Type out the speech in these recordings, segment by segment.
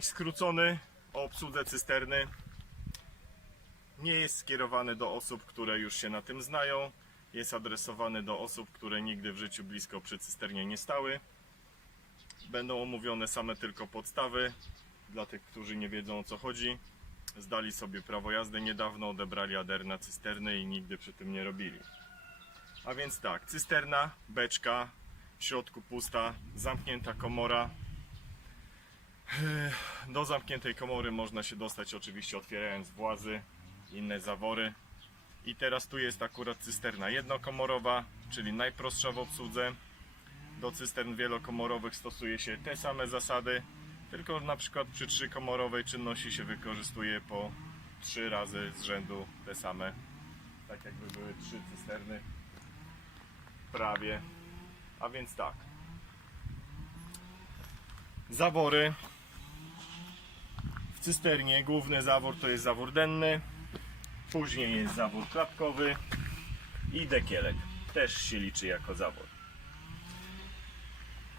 Filmik skrócony o obsłudze cysterny nie jest skierowany do osób, które już się na tym znają. Jest adresowany do osób, które nigdy w życiu blisko przy cysternie nie stały. Będą omówione same tylko podstawy dla tych, którzy nie wiedzą o co chodzi. Zdali sobie prawo jazdy niedawno, odebrali ADR na cysterny i nigdy przy tym nie robili. A więc tak, cysterna, beczka, w środku pusta, zamknięta komora. Do zamkniętej komory można się dostać oczywiście otwierając włazy, inne zawory. I teraz tu jest akurat cysterna jednokomorowa, czyli najprostsza w obsłudze. Do cystern wielokomorowych stosuje się te same zasady, tylko na przykład przy trzykomorowej czynności się wykorzystuje po trzy razy z rzędu te same, tak jakby były trzy cysterny. Prawie. A więc tak. Zawory. Cysternie główny zawór to jest zawór denny, później jest zawór klapkowy i dekielek. Też się liczy jako zawór.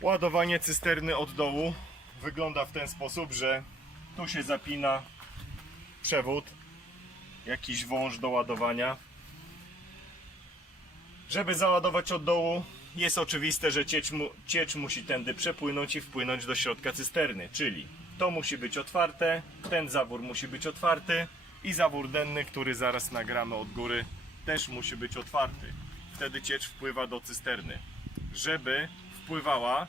Ładowanie cysterny od dołu wygląda w ten sposób, że tu się zapina przewód, jakiś wąż do ładowania. Żeby załadować od dołu, jest oczywiste, że ciecz, mu, ciecz musi tędy przepłynąć i wpłynąć do środka cysterny, czyli to musi być otwarte, ten zawór musi być otwarty i zawór denny, który zaraz nagramy od góry, też musi być otwarty. Wtedy ciecz wpływa do cysterny. Żeby wpływała,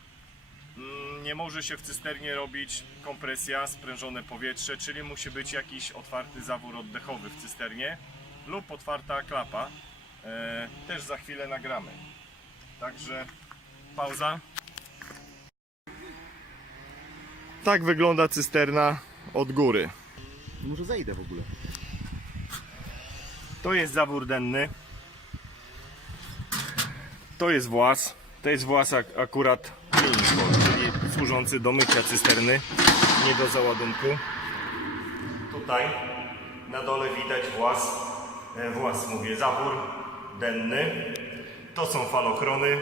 mm, nie może się w cysternie robić kompresja, sprężone powietrze, czyli musi być jakiś otwarty zawór oddechowy w cysternie lub otwarta klapa. E, też za chwilę nagramy. Także pauza. Tak wygląda cysterna od góry. Może zejdę w ogóle. To jest zawór denny. To jest włas. To jest włas ak- akurat miniskol, czyli służący do mycia cysterny, nie do załadunku. Tutaj na dole widać włas, e, włas mówię, zawór denny. To są falochrony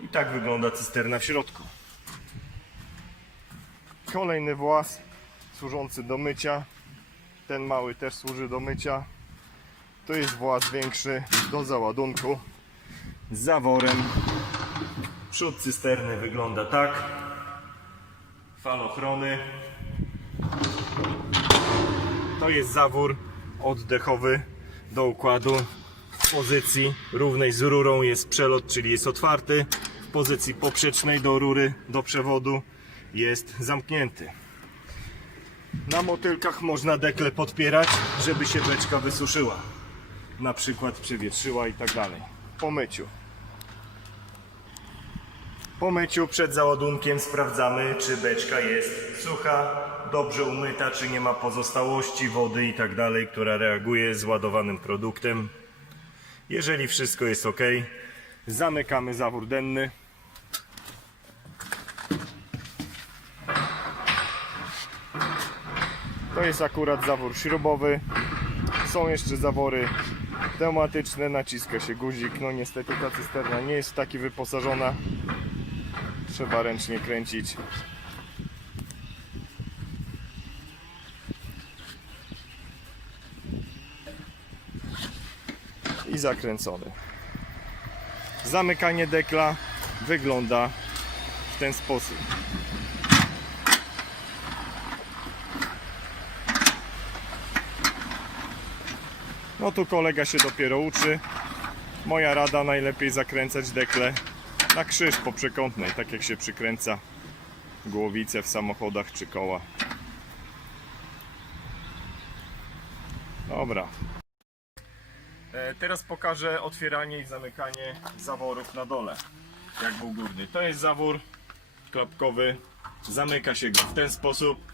i tak wygląda cysterna w środku. Kolejny włas służący do mycia. Ten mały też służy do mycia. To jest właz większy do załadunku z zaworem. Przód cysterny wygląda tak. Falochrony. To jest zawór oddechowy do układu. W pozycji równej z rurą jest przelot, czyli jest otwarty. W pozycji poprzecznej do rury, do przewodu jest zamknięty. Na motylkach można dekle podpierać, żeby się beczka wysuszyła. Na przykład przewietrzyła i tak dalej. Po myciu. Po myciu przed załadunkiem sprawdzamy, czy beczka jest sucha, dobrze umyta, czy nie ma pozostałości wody i tak dalej, która reaguje z ładowanym produktem. Jeżeli wszystko jest ok, zamykamy zawór denny. To jest akurat zawór śrubowy. Są jeszcze zawory pneumatyczne, naciska się guzik. No niestety ta cysterna nie jest w taki wyposażona. Trzeba ręcznie kręcić. I zakręcony. Zamykanie dekla wygląda w ten sposób. No tu kolega się dopiero uczy. Moja rada najlepiej zakręcać dekle na krzyż po przekątnej, tak jak się przykręca głowice w samochodach czy koła. Dobra. E, Teraz pokażę otwieranie i zamykanie zaworów na dole, jak był górny. To jest zawór klapkowy, zamyka się go w ten sposób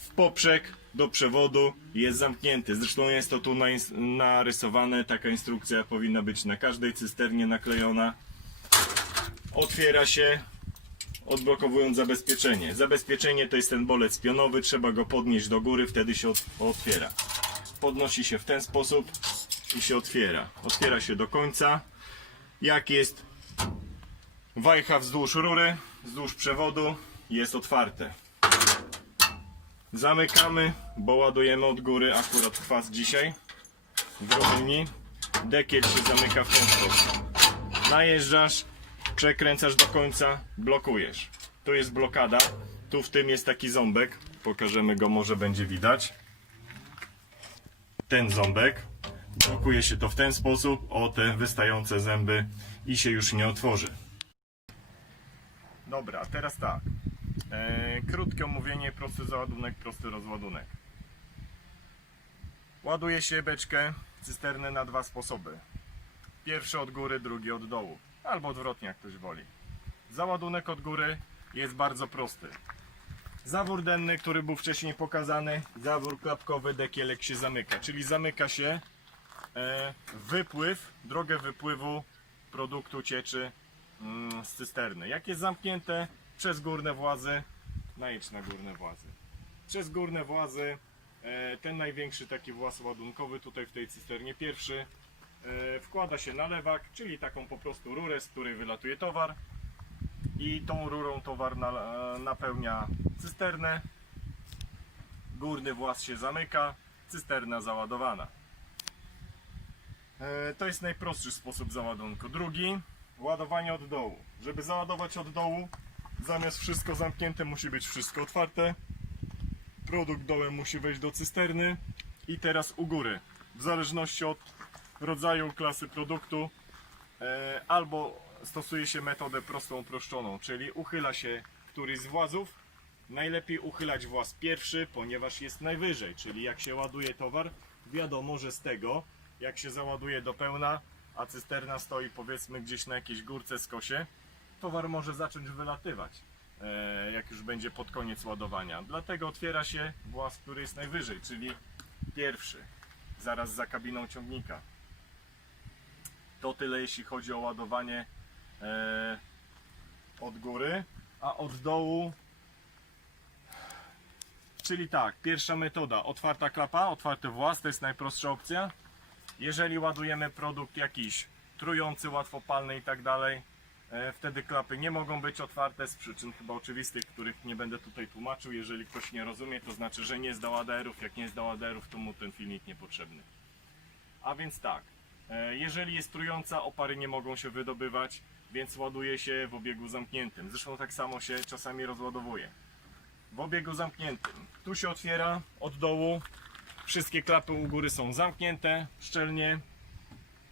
w poprzek do przewodu jest zamknięty. Zresztą jest to tu narysowane, taka instrukcja powinna być na każdej cysternie naklejona. Otwiera się, odblokowując zabezpieczenie. Zabezpieczenie to jest ten bolec pionowy, trzeba go podnieść do góry, wtedy się ot- otwiera. Podnosi się w ten sposób i się otwiera. Otwiera się do końca. Jak jest wajcha wzdłuż rury, wzdłuż przewodu, jest otwarte. Zamykamy, bo ładujemy od góry akurat kwas dzisiaj w Rodyni. Dekiel się zamyka w ten sposób. Najeżdżasz, przekręcasz do końca, blokujesz. Tu jest blokada, tu w tym jest taki ząbek. Pokażemy go, może będzie widać. Ten ząbek. Blokuje się to w ten sposób, o te wystające zęby i się już nie otworzy. Dobra, teraz tak. E, krótkie omówienie, prosty załadunek, prosty rozładunek. Ładuje się beczkę, cysternę na dwa sposoby. Pierwszy od góry, drugi od dołu. Albo odwrotnie, jak ktoś woli. Załadunek od góry jest bardzo prosty. Zawór denny, który był wcześniej pokazany, zawór klapkowy, dekielek się zamyka. Czyli zamyka się e, wypływ, drogę wypływu produktu cieczy mm, z cysterny. Jak jest zamknięte przez górne włazy, najedź na górne włazy. Przez górne włazy e, ten największy taki włas ładunkowy tutaj w tej cysternie pierwszy e, wkłada się na lewak, czyli taką po prostu rurę, z której wylatuje towar i tą rurą towar e, napełnia cysternę. Górny włas się zamyka, cysterna załadowana. To jest najprostszy sposób załadunku. Drugi, ładowanie od dołu. Żeby załadować od dołu, zamiast wszystko zamknięte, musi być wszystko otwarte. Produkt dołem musi wejść do cysterny i teraz u góry. W zależności od rodzaju, klasy produktu, e, albo stosuje się metodę prostą, uproszczoną, czyli uchyla się któryś z włazów. Najlepiej uchylać właz pierwszy, ponieważ jest najwyżej, czyli jak się ładuje towar, wiadomo, że z tego, jak się załaduje do pełna, a cysterna stoi powiedzmy gdzieś na jakiejś górce skosie, towar może zacząć wylatywać, e, jak już będzie pod koniec ładowania. Dlatego otwiera się właz, który jest najwyżej, czyli pierwszy, zaraz za kabiną ciągnika. To tyle jeśli chodzi o ładowanie e, od góry, a od dołu Czyli tak, pierwsza metoda, otwarta klapa, otwarty włas, to jest najprostsza opcja. Jeżeli ładujemy produkt jakiś trujący, łatwopalny i tak dalej, wtedy klapy nie mogą być otwarte z przyczyn chyba oczywistych, których nie będę tutaj tłumaczył. Jeżeli ktoś nie rozumie, to znaczy, że nie zdał ADR-ów. Jak nie zdał ADR-ów, to mu ten filmik niepotrzebny. A więc tak, e, jeżeli jest trująca, opary nie mogą się wydobywać, więc ładuje się w obiegu zamkniętym. Zresztą tak samo się czasami rozładowuje. W obiegu zamkniętym. Tu się otwiera od dołu. Wszystkie klapy u góry są zamknięte szczelnie.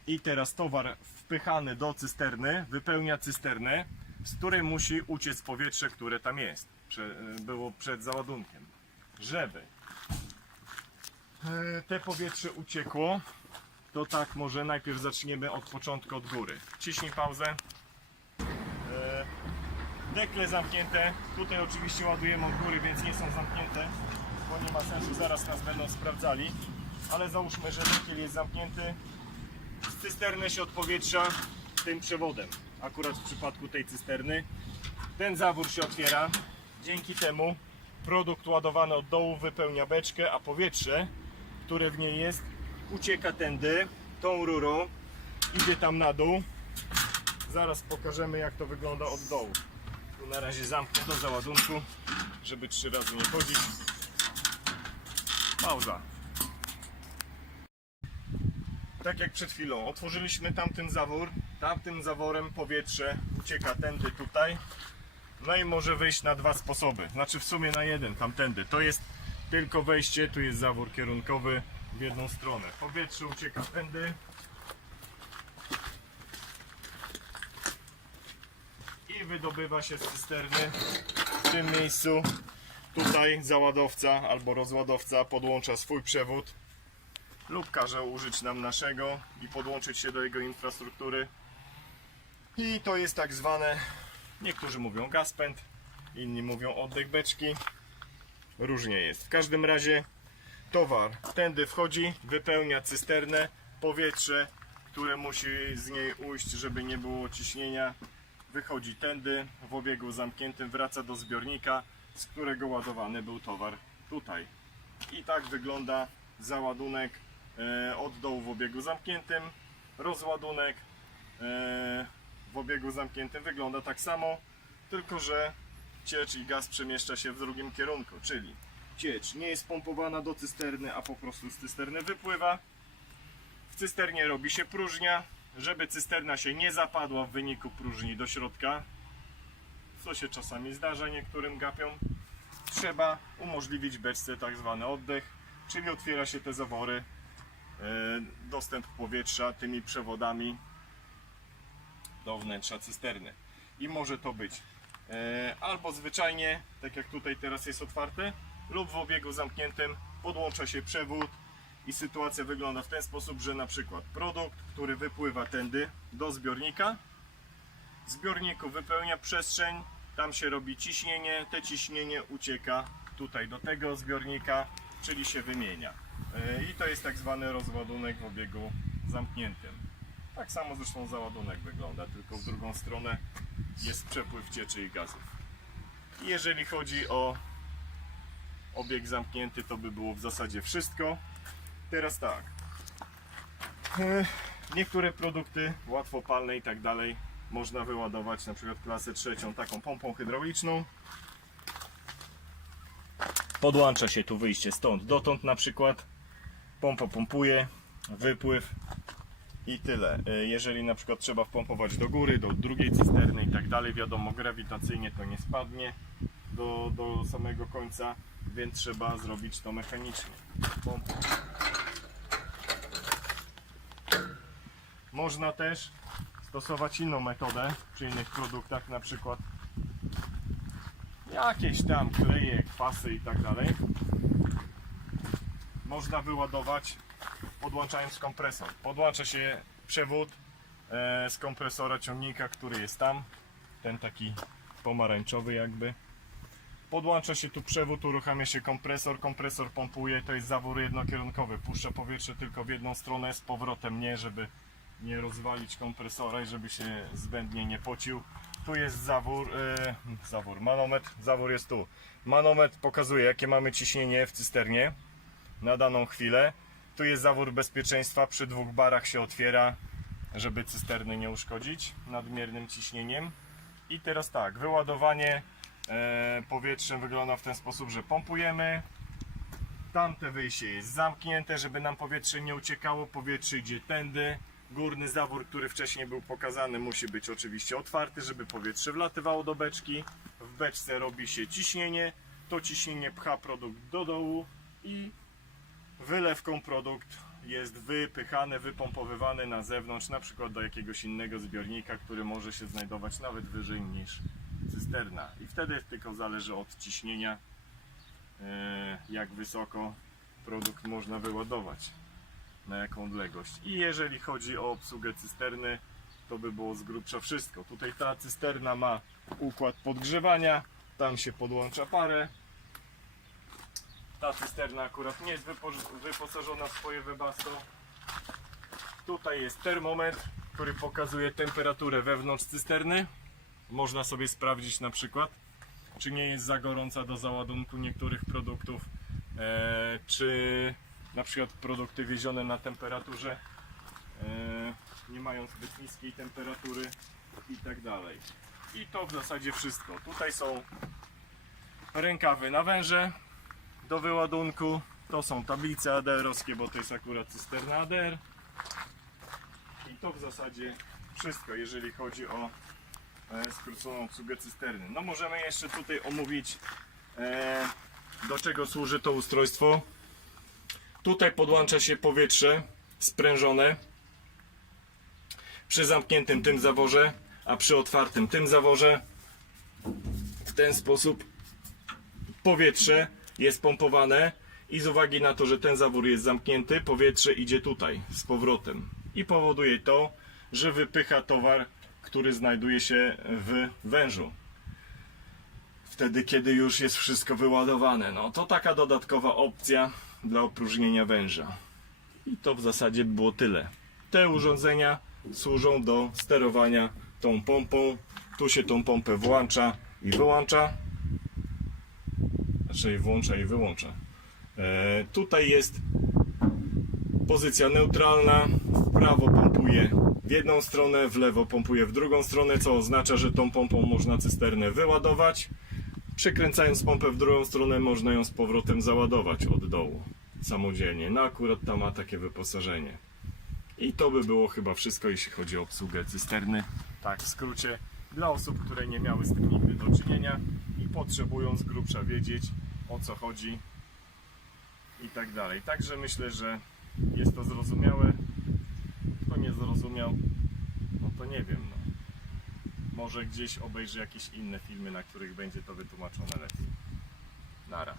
I teraz towar wpychany do cysterny wypełnia cysternę, z której musi uciec powietrze, które tam jest. Prze, było przed załadunkiem. Żeby e, te powietrze uciekło, to tak może najpierw zaczniemy od początku od góry. Ciśnij pauzę. E, Dekle zamknięte. Tutaj oczywiście ładujemy od góry, więc nie są zamknięte, bo nie ma sensu, zaraz nas będą sprawdzali. Ale załóżmy, że dekiel jest zamknięty. Z się odpowietrza tym przewodem. Akurat w przypadku tej cysterny. Ten zawór się otwiera. Dzięki temu produkt ładowany od dołu wypełnia beczkę, a powietrze, które w niej jest, ucieka tędy, tą rurą, idzie tam na dół. Zaraz pokażemy jak to wygląda od dołu. Tu na razie zamknę do załadunku, żeby trzy razy nie chodzić. Pauza. Tak jak przed chwilą, otworzyliśmy tamten zawór. Tamtym zaworem powietrze ucieka tędy tutaj. No i może wyjść na dwa sposoby. Znaczy w sumie na jeden, tamtędy. To jest tylko wejście, tu jest zawór kierunkowy w jedną stronę. Powietrze ucieka tędy. I wydobywa się z cysterny w tym miejscu. Tutaj załadowca albo rozładowca podłącza swój przewód lub każe użyć nam naszego i podłączyć się do jego infrastruktury. I to jest tak zwane, niektórzy mówią gaspęd, inni mówią oddech beczki. Różnie jest. W każdym razie towar tędy wchodzi, wypełnia cysternę, powietrze, które musi z niej ujść, żeby nie było ciśnienia, wychodzi tędy, w obiegu zamkniętym wraca do zbiornika, z którego ładowany był towar tutaj. I tak wygląda załadunek od dołu w obiegu zamkniętym, rozładunek e, w obiegu zamkniętym wygląda tak samo, tylko że ciecz i gaz przemieszcza się w drugim kierunku, czyli ciecz nie jest pompowana do cysterny, a po prostu z cysterny wypływa. W cysternie robi się próżnia, żeby cysterna się nie zapadła w wyniku próżni do środka, co się czasami zdarza niektórym gapiom. Trzeba umożliwić beczce tak zwany oddech, czyli otwiera się te zawory, e, dostęp powietrza tymi przewodami do wnętrza cysterny. I może to być e, albo zwyczajnie, tak jak tutaj teraz jest otwarte, lub w obiegu zamkniętym podłącza się przewód i sytuacja wygląda w ten sposób, że na przykład produkt, który wypływa tędy do zbiornika, w zbiorniku wypełnia przestrzeń, tam się robi ciśnienie, te ciśnienie ucieka tutaj do tego zbiornika, czyli się wymienia. E, I to jest tak zwany rozładunek w obiegu zamkniętym. Tak samo zresztą załadunek wygląda, tylko w drugą stronę jest przepływ cieczy i gazów. I jeżeli chodzi o obieg zamknięty, to by było w zasadzie wszystko. Teraz tak. E, Niektóre produkty łatwopalne i tak dalej można wyładować na przykład klasę trzecią taką pompą hydrauliczną. Podłącza się tu wyjście stąd dotąd na przykład. Pompa pompuje, wypływ i tyle. E, Jeżeli na przykład trzeba wpompować do góry, do drugiej cysterny i tak dalej, wiadomo, grawitacyjnie to nie spadnie do, do samego końca, więc trzeba zrobić to mechanicznie. Pompą. Można też stosować inną metodę przy innych produktach, na przykład jakieś tam kleje, kwasy i tak dalej. Można wyładować podłączając kompresor. Podłącza się przewód e, z kompresora ciągnika, który jest tam, ten taki pomarańczowy jakby. Podłącza się tu przewód, uruchamia się kompresor, kompresor pompuje, to jest zawór jednokierunkowy, puszcza powietrze tylko w jedną stronę, z powrotem nie, żeby nie rozwalić kompresora i żeby się zbędnie nie pocił. Tu jest zawór, e, zawór, manometr, zawór jest tu. Manometr pokazuje jakie mamy ciśnienie w cysternie na daną chwilę. Tu jest zawór bezpieczeństwa, przy dwóch barach się otwiera, żeby cysterny nie uszkodzić nadmiernym ciśnieniem. I teraz tak, wyładowanie e, powietrzem wygląda w ten sposób, że pompujemy. Tamte wyjście jest zamknięte, żeby nam powietrze nie uciekało. Powietrze idzie tędy. Górny zawór, który wcześniej był pokazany, musi być oczywiście otwarty, żeby powietrze wlatywało do beczki. W beczce robi się ciśnienie. To ciśnienie pcha produkt do dołu i wylewką produkt jest wypychany, wypompowywany na zewnątrz, na przykład do jakiegoś innego zbiornika, który może się znajdować nawet wyżej niż cysterna. I wtedy tylko zależy od ciśnienia, e, jak wysoko produkt można wyładować, na jaką odległość. I jeżeli chodzi o obsługę cysterny, to by było z grubsza wszystko. Tutaj ta cysterna ma układ podgrzewania, tam się podłącza parę, ta cysterna akurat nie jest wypo- wyposażona w swoje webasto. Tutaj jest termometr, który pokazuje temperaturę wewnątrz cysterny. Można sobie sprawdzić na przykład, czy nie jest za gorąca do załadunku niektórych produktów, e, czy na przykład produkty wiezione na temperaturze e, nie mają zbyt niskiej temperatury i tak dalej. I to w zasadzie wszystko. Tutaj są rękawy na węże, do wyładunku. To są tablice ADR-owskie, bo to jest akurat cysterna ADR. I to w zasadzie wszystko, jeżeli chodzi o e, skróconą obsługę cysterny. No możemy jeszcze tutaj omówić e, do czego służy to ustrojstwo. Tutaj podłącza się powietrze sprężone przy zamkniętym tym zaworze, a przy otwartym tym zaworze w ten sposób powietrze jest pompowane i z uwagi na to, że ten zawór jest zamknięty, powietrze idzie tutaj z powrotem i powoduje to, że wypycha towar, który znajduje się w wężu. Wtedy, kiedy już jest wszystko wyładowane. No to taka dodatkowa opcja dla opróżnienia węża. I to w zasadzie było tyle. Te urządzenia służą do sterowania tą pompą. Tu się tą pompę włącza i wyłącza włącza i wyłącza. E, tutaj jest pozycja neutralna, w prawo pompuje w jedną stronę, w lewo pompuje w drugą stronę, co oznacza, że tą pompą można cysternę wyładować. Przekręcając pompę w drugą stronę można ją z powrotem załadować od dołu samodzielnie. No akurat ta ma takie wyposażenie. I to by było chyba wszystko, jeśli chodzi o obsługę cysterny. Tak, w skrócie, dla osób, które nie miały z tym nigdy do czynienia i potrzebują z grubsza wiedzieć o co chodzi i tak dalej. Także myślę, że jest to zrozumiałe. Kto nie zrozumiał, no to nie wiem. No. Może gdzieś obejrzy jakieś inne filmy, na których będzie to wytłumaczone lepiej. Nara.